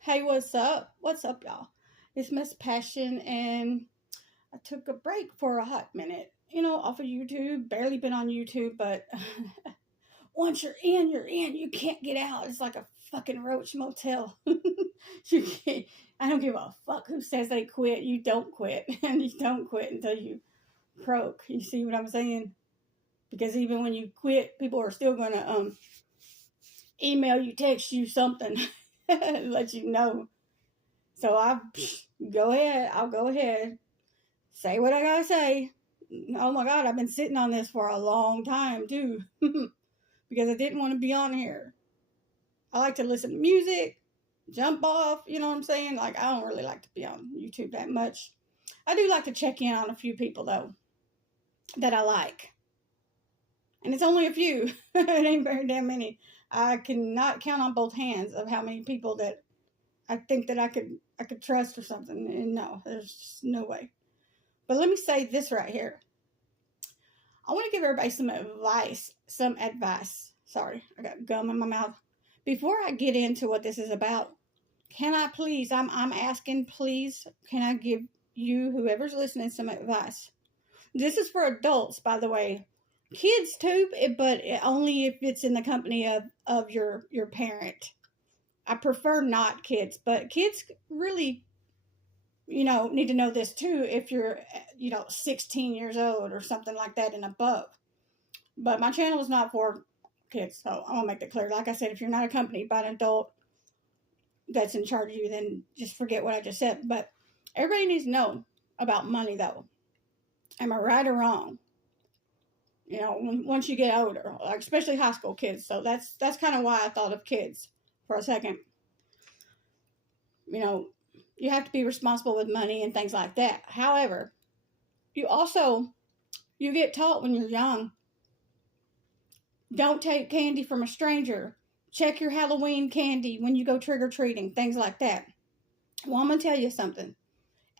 Hey, what's up? What's up, y'all? It's Miss Passion, and I took a break for a hot minute. Off of YouTube. Barely been on YouTube, but once you're in, you're in. You can't get out. It's like a fucking roach motel. You can't. I don't give a fuck who says they quit. You don't quit, and you don't quit until you croak. You see what I'm saying? Because even when you quit, people are still gonna email you, text you something, let you know. So go ahead. I'll go ahead. Say what I gotta say. Oh my God, I've been sitting on this for a long time too. Because I didn't want to be on here. I like to listen to music, jump off, you know what I'm saying? Like, I don't really like to be on YouTube that much. I do like to check in on a few people though that I like. And it's only a few. It ain't very damn many. I cannot count on both hands of how many people that I think that I could trust or something. And no, there's just no way. But let me say this right here. I want to give everybody some advice. Sorry, I got gum in my mouth. Before I get into what this is about, can I please, I'm asking, please, can I give you, whoever's listening, some advice? This is for adults, by the way. Kids too, but only if it's in the company of your parent. I prefer not kids, but kids really, need to know this too if you're, 16 years old or something like that and above. But my channel is not for kids, so I want to make that clear. Like I said, if you're not accompanied by an adult that's in charge of you, then just forget what I just said. But everybody needs to know about money, though. Am I right or wrong? Once you get older, like especially high school kids. So that's kind of why I thought of kids for a second. You have to be responsible with money and things like that. However, you get taught when you're young, don't take candy from a stranger. Check your Halloween candy when you go trick-or-treating, things like that. Well, I'm going to tell you something.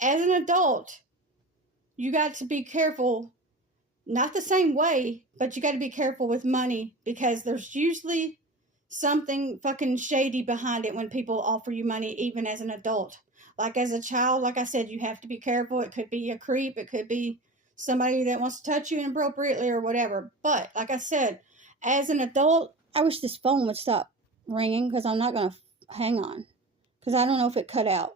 As an adult, you got to be careful, not the same way, but you got to be careful with money because there's usually something fucking shady behind it when people offer you money, even as an adult. Like as a child, like I said, you have to be careful. It could be a creep. It could be somebody that wants to touch you inappropriately or whatever. But like I said, as an adult, I wish this phone would stop ringing because I'm not going to hang on because I don't know if it cut out.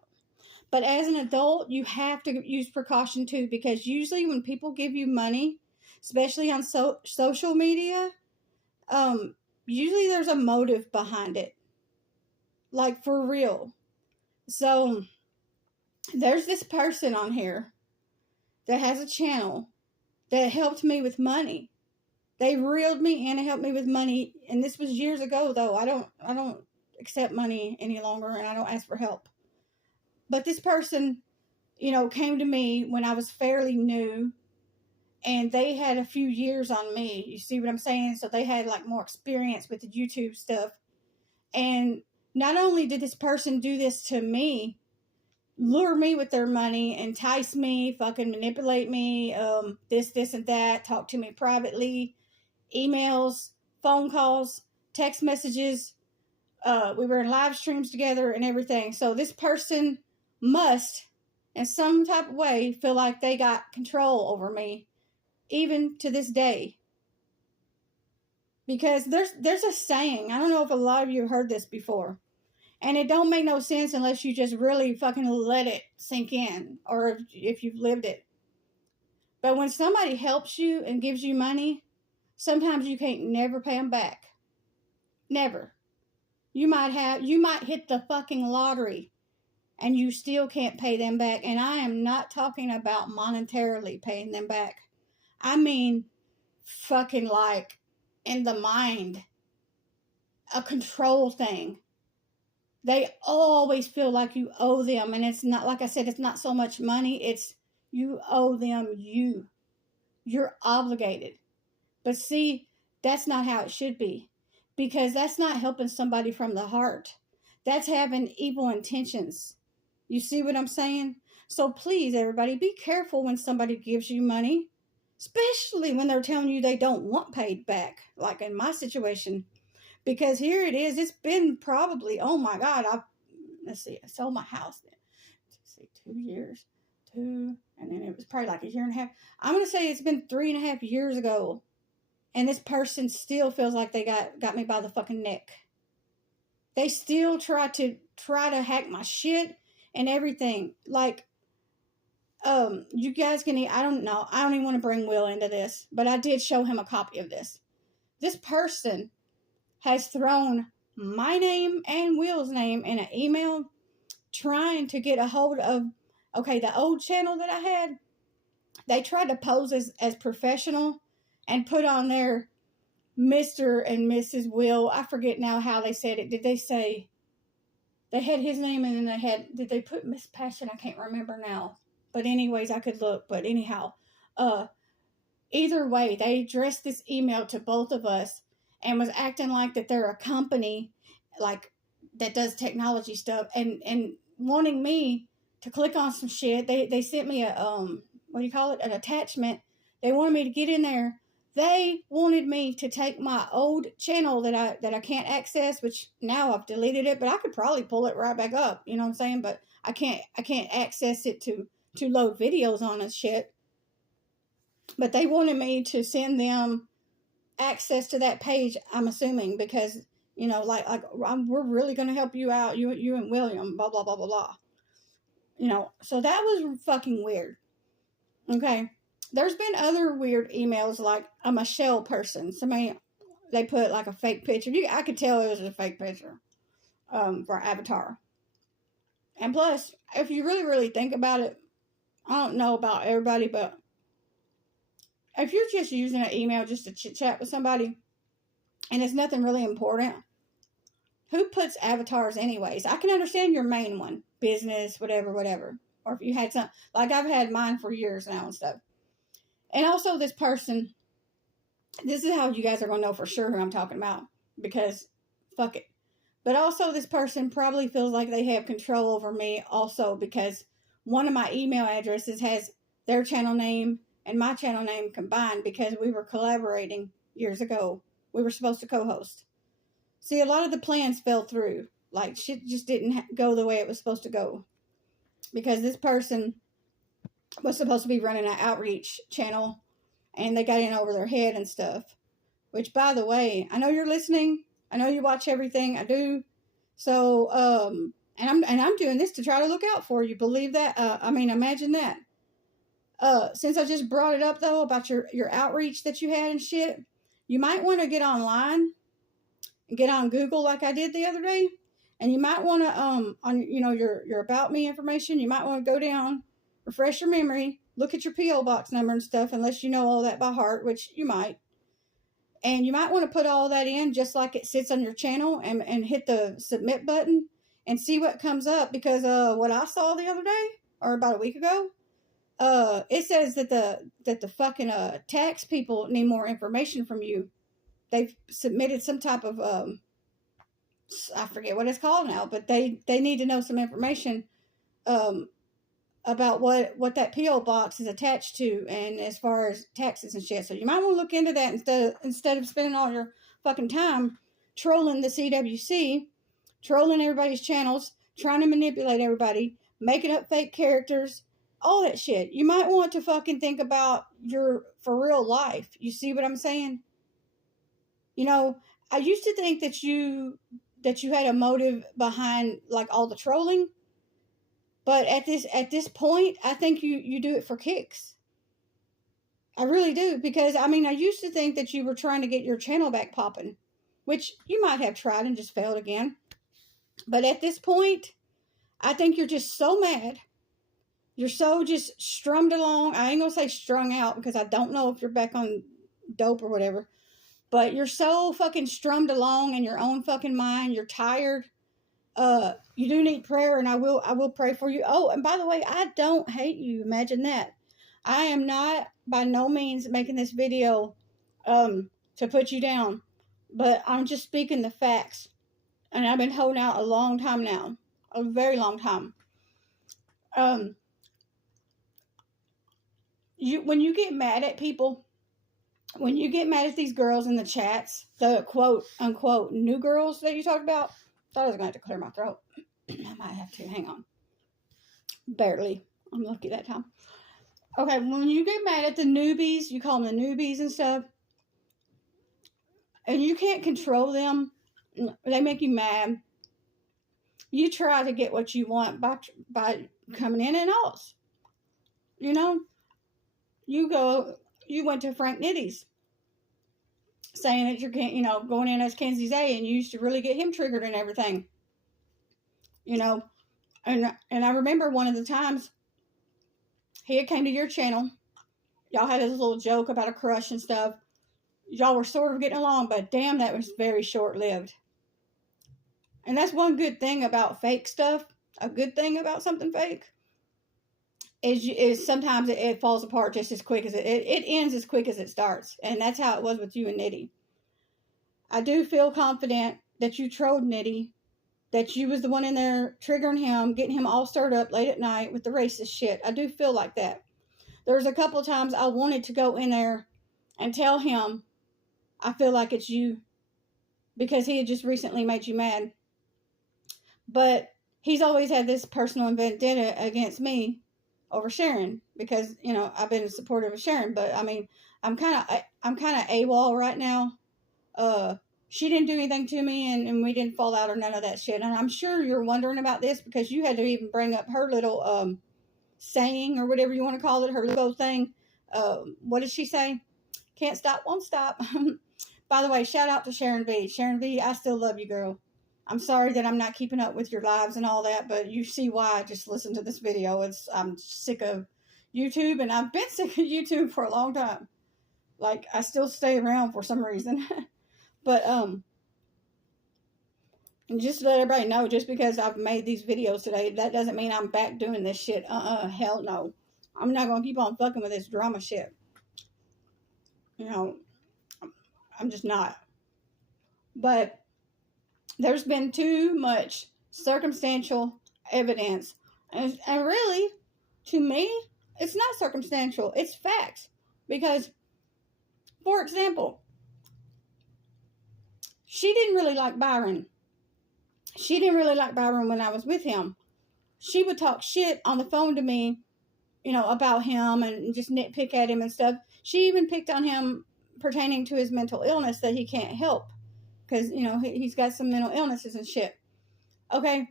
But as an adult, you have to use precaution too because usually when people give you money, especially on social media, usually there's a motive behind it. Like for real. So there's this person on here that has a channel that helped me with money. They reeled me in and helped me with money. And this was years ago though. I don't accept money any longer and I don't ask for help. But this person, came to me when I was fairly new and they had a few years on me. You see what I'm saying? So they had like more experience with the YouTube stuff. And not only did this person do this to me, lure me with their money, entice me, fucking manipulate me, this and that, talk to me privately, emails, phone calls, text messages. We were in live streams together and everything. So this person must, in some type of way, feel like they got control over me, even to this day. Because there's a saying, I don't know if a lot of you have heard this before, and it don't make no sense unless you just really fucking let it sink in, or if you've lived it. But when somebody helps you and gives you money, sometimes you can't never pay them back. Never. You might hit the fucking lottery and you still can't pay them back. And I am not talking about monetarily paying them back. I mean, fucking like in the mind, a control thing. They always feel like you owe them. And it's not, like I said, it's not so much money. It's you owe them you. You're obligated. But see, that's not how it should be. Because that's not helping somebody from the heart. That's having evil intentions. You see what I'm saying? So please, everybody, be careful when somebody gives you money. Especially when they're telling you they don't want paid back. Like in my situation. Because here it is. It's been probably, oh my God, let's see, I sold my house then. Let's see, 2 years, and then it was probably like a year and a half. I'm going to say it's been 3.5 years ago. And this person still feels like they got me by the fucking neck. They still try to hack my shit and everything. Like, you guys can, I don't know. I don't even want to bring Will into this, but I did show him a copy of this. This person has thrown my name and Will's name in an email trying to get a hold of, okay, the old channel that I had. They tried to pose as professional and put on there Mr. and Mrs. Will. I forget now how they said it. Did they say they had his name and then did they put Miss Passion? I can't remember now. But anyways, I could look. But anyhow, either way, they addressed this email to both of us and was acting like that they're a company like that does technology stuff and wanting me to click on some shit. They sent me a what do you call it? An attachment. They wanted me to get in there. They wanted me to take my old channel that I can't access, which now I've deleted it, but I could probably pull it right back up. You know what I'm saying? But I can't access it to load videos on and shit. But they wanted me to send them access to that page. I'm assuming because like we're really gonna help you out, you and William, blah blah blah blah blah. So that was fucking weird. Okay. There's been other weird emails like a Michelle person. Somebody, they put like a fake picture. I could tell it was a fake picture for Avatar. And plus, if you really, really think about it, I don't know about everybody, but if you're just using an email just to chit chat with somebody and it's nothing really important, who puts avatars anyways? I can understand your main one, business, whatever. Or if you had some, like I've had mine for years now and stuff. And also this person, this is how you guys are going to know for sure who I'm talking about, because fuck it. But also this person probably feels like they have control over me also because one of my email addresses has their channel name and my channel name combined because we were collaborating years ago. We were supposed to co-host. See, a lot of the plans fell through. Like shit just didn't go the way it was supposed to go. Because this person was supposed to be running an outreach channel and they got in over their head and stuff. Which, by the way, I know you're listening. I know you watch everything. I do. So, and I'm doing this to try to look out for you. Believe that? Imagine that. Since I just brought it up though about your outreach that you had and shit, you might want to get online and get on Google like I did the other day. And you might want to, on your about me information, you might want to go down, refresh your memory, look at your P.O. box number and stuff, unless you know all that by heart, which you might. And you might want to put all that in just like it sits on your channel and hit the submit button and see what comes up. Because what I saw the other day, or about a week ago, it says that the fucking tax people need more information from you. They've submitted some type of I forget what it's called now, but they need to know some information about what that P.O. box is attached to and as far as taxes and shit. So you might want to look into that instead of spending all your fucking time trolling the CWC, trolling everybody's channels, trying to manipulate everybody, making up fake characters, all that shit. You might want to fucking think about your for real life. You see what I'm saying? I used to think that you had a motive behind like all the trolling, but at this point, I think you do it for kicks. I really do, because I used to think that you were trying to get your channel back popping, which you might have tried and just failed again. But at this point, I think you're just so mad. You're so just strummed along. I ain't gonna say strung out because I don't know if you're back on dope or whatever. But you're so fucking strummed along in your own fucking mind. You're tired. You do need prayer, and I will pray for you. Oh, and by the way, I don't hate you. Imagine that. I am not by no means making this video to put you down, but I'm just speaking the facts. And I've been holding out a long time now, a very long time. When you get mad at people. When you get mad at these girls in the chats, the quote unquote new girls that you talked about, I thought I was going to have to clear my throat. I might have to. Hang on. Barely. I'm lucky that time. Okay, when you get mad at the newbies, you call them the newbies and stuff, and you can't control them, they make you mad. You try to get what you want by coming in and out. You know, you went to Frank Nitty's saying that you're, going in as Kenzie's A, and you used to really get him triggered and everything. You know, and I remember one of the times he had came to your channel. Y'all had this little joke about a crush and stuff. Y'all were sort of getting along, but damn, that was very short-lived. And that's one good thing about fake stuff. A good thing about something fake is sometimes it falls apart just as quick as it ends as quick as it starts. And that's how it was with you and Nitty. I do feel confident that you trolled Nitty, that you was the one in there triggering him, getting him all stirred up late at night with the racist shit. I do feel like that. There's a couple of times I wanted to go in there and tell him, I feel like it's you, because he had just recently made you mad. But he's always had this personal vendetta against me over Sharon, because, I've been supportive of Sharon. But I mean, I'm kind of AWOL right now. She didn't do anything to me, and we didn't fall out or none of that shit. And I'm sure you're wondering about this, because you had to even bring up her little saying, or whatever you want to call it, her little thing. What did she say? Can't stop, won't stop. By the way, shout out to Sharon V. Sharon V, I still love you, girl. I'm sorry that I'm not keeping up with your lives and all that, but you see why I just listened to this video. I'm sick of YouTube, and I've been sick of YouTube for a long time. Like, I still stay around for some reason. But, just to let everybody know, just because I've made these videos today, that doesn't mean I'm back doing this shit. Hell no. I'm not going to keep on fucking with this drama shit. I'm just not. But there's been too much circumstantial evidence. And really, to me, it's not circumstantial. It's facts. Because, for example, she didn't really like Byron. She didn't really like Byron when I was with him. She would talk shit on the phone to me, about him, and just nitpick at him and stuff. She even picked on him pertaining to his mental illness that he can't help. Because, he's got some mental illnesses and shit. Okay.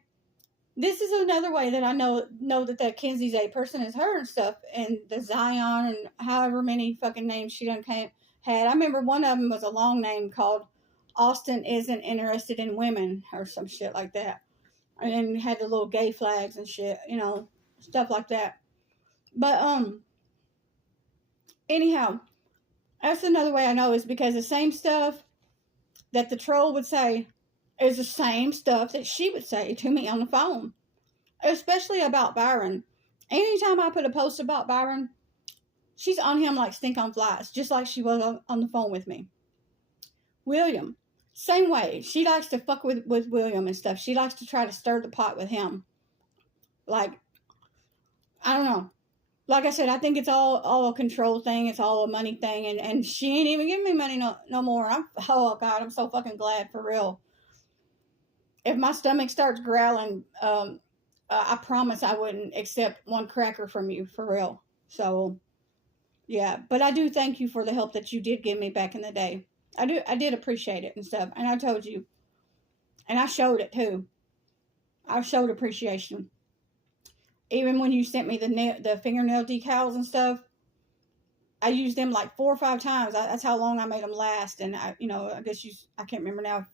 This is another way that I know that Kenzie's a person is her and stuff. And the Zion and however many fucking names she done had. I remember one of them was a long name called Austin Isn't Interested in Women, or some shit like that. And then had the little gay flags and shit, stuff like that. But, anyhow, that's another way I know, is because the same stuff that the troll would say is the same stuff that she would say to me on the phone. Especially about Byron. Anytime I put a post about Byron, she's on him like stink on flies, just like she was on the phone with me. William, same way. She likes to fuck with William and stuff. She likes to try to stir the pot with him. Like, I don't know. Like I said, I think it's all a control thing. It's all a money thing. And she ain't even giving me money no more. Oh, God, I'm so fucking glad, for real. If my stomach starts growling, I promise I wouldn't accept one cracker from you, for real. So, yeah. But I do thank you for the help that you did give me back in the day. I did appreciate it and stuff. And I told you. And I showed it, too. I showed appreciation. Even when you sent me the fingernail decals and stuff, I used them like 4 or 5 times. That's how long I made them last. And I guess I can't remember now.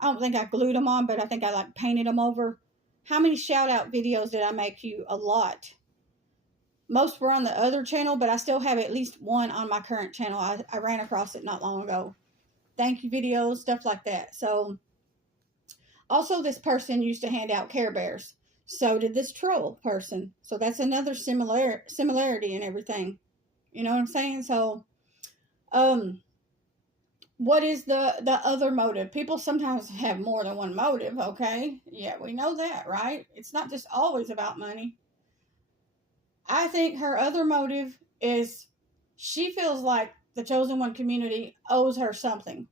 I don't think I glued them on, but I think I like painted them over. How many shout out videos did I make you? A lot. Most were on the other channel, but I still have at least one on my current channel. I ran across it not long ago. Thank you videos, stuff like that. So, also this person used to hand out Care Bears. So did this troll person. So that's another similarity in everything. You know what I'm saying? So, what is the other motive? People sometimes have more than one motive, okay? Yeah, we know that, right? It's not just always about money. I think her other motive is she feels like the Chosen One community owes her something.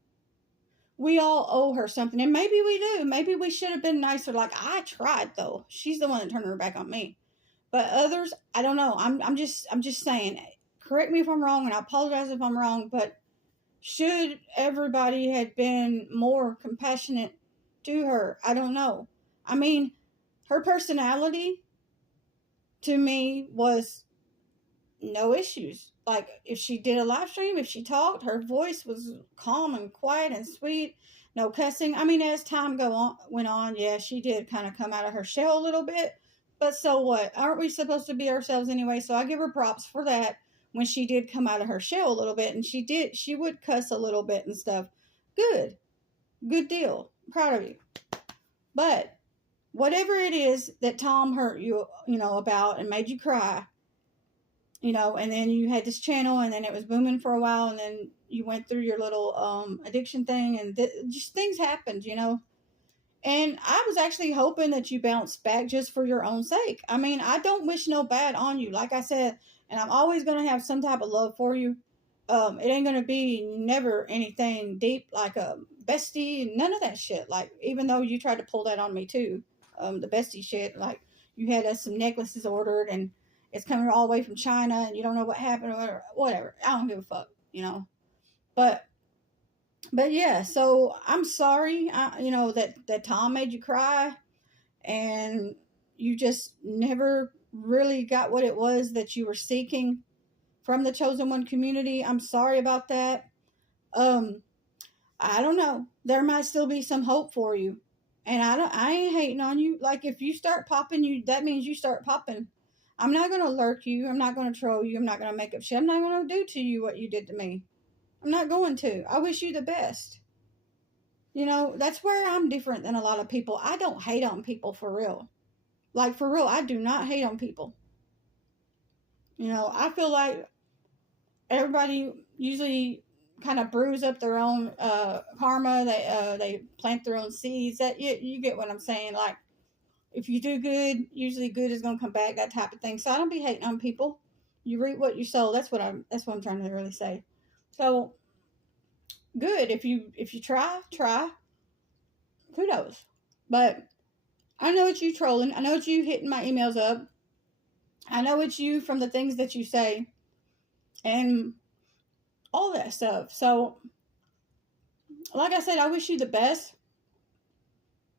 we all owe her something, and maybe we do. Maybe we should have been nicer. Like, I tried though. She's the one that turned her back on me. But others, I don't know. I'm just saying. Correct me if I'm wrong, and I apologize if I'm wrong. But should everybody had been more compassionate to her? I don't know. I mean, her personality to me was no issues. Like, if she did a live stream, if she talked, her voice was calm and quiet and sweet. No cussing. I mean, as time went on, yeah, she did kind of come out of her shell a little bit. But so what? Aren't we supposed to be ourselves anyway? So I give her props for that. When she did come out of her shell a little bit, and she would cuss a little bit and stuff. Good deal. Proud of you. But whatever it is that Tom hurt you, about and made you cry, and then you had this channel, and then it was booming for a while, and then you went through your little addiction thing, and just things happened, And I was actually hoping that you bounced back just for your own sake. I mean, I don't wish no bad on you, like I said, and I'm always going to have some type of love for you. It ain't going to be never anything deep like a bestie, none of that shit. Like, even though you tried to pull that on me too, the bestie shit, like you had us some necklaces ordered and it's coming all the way from China and you don't know what happened or whatever. I don't give a fuck, But yeah, so I'm sorry, that Tom made you cry and you just never really got what it was that you were seeking from the Chosen One community. I'm sorry about that. I don't know. There might still be some hope for you. And I ain't hating on you. Like, if you start popping, that means you start popping. I'm not going to lurk you. I'm not going to troll you. I'm not going to make up shit. I'm not going to do to you what you did to me. I'm not going to. I wish you the best. That's where I'm different than a lot of people. I don't hate on people for real. Like, for real, I do not hate on people. I feel like everybody usually kind of brews up their own karma. They plant their own seeds. That you get what I'm saying. Like, if you do good, usually good is going to come back. That type of thing. So I don't be hating on people. You reap what you sow. That's what I'm trying to really say. So good. If you try. Kudos. But I know it's you trolling. I know it's you hitting my emails up. I know it's you from the things that you say. And all that stuff. So, like I said, I wish you the best.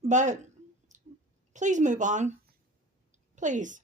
But please move on. Please.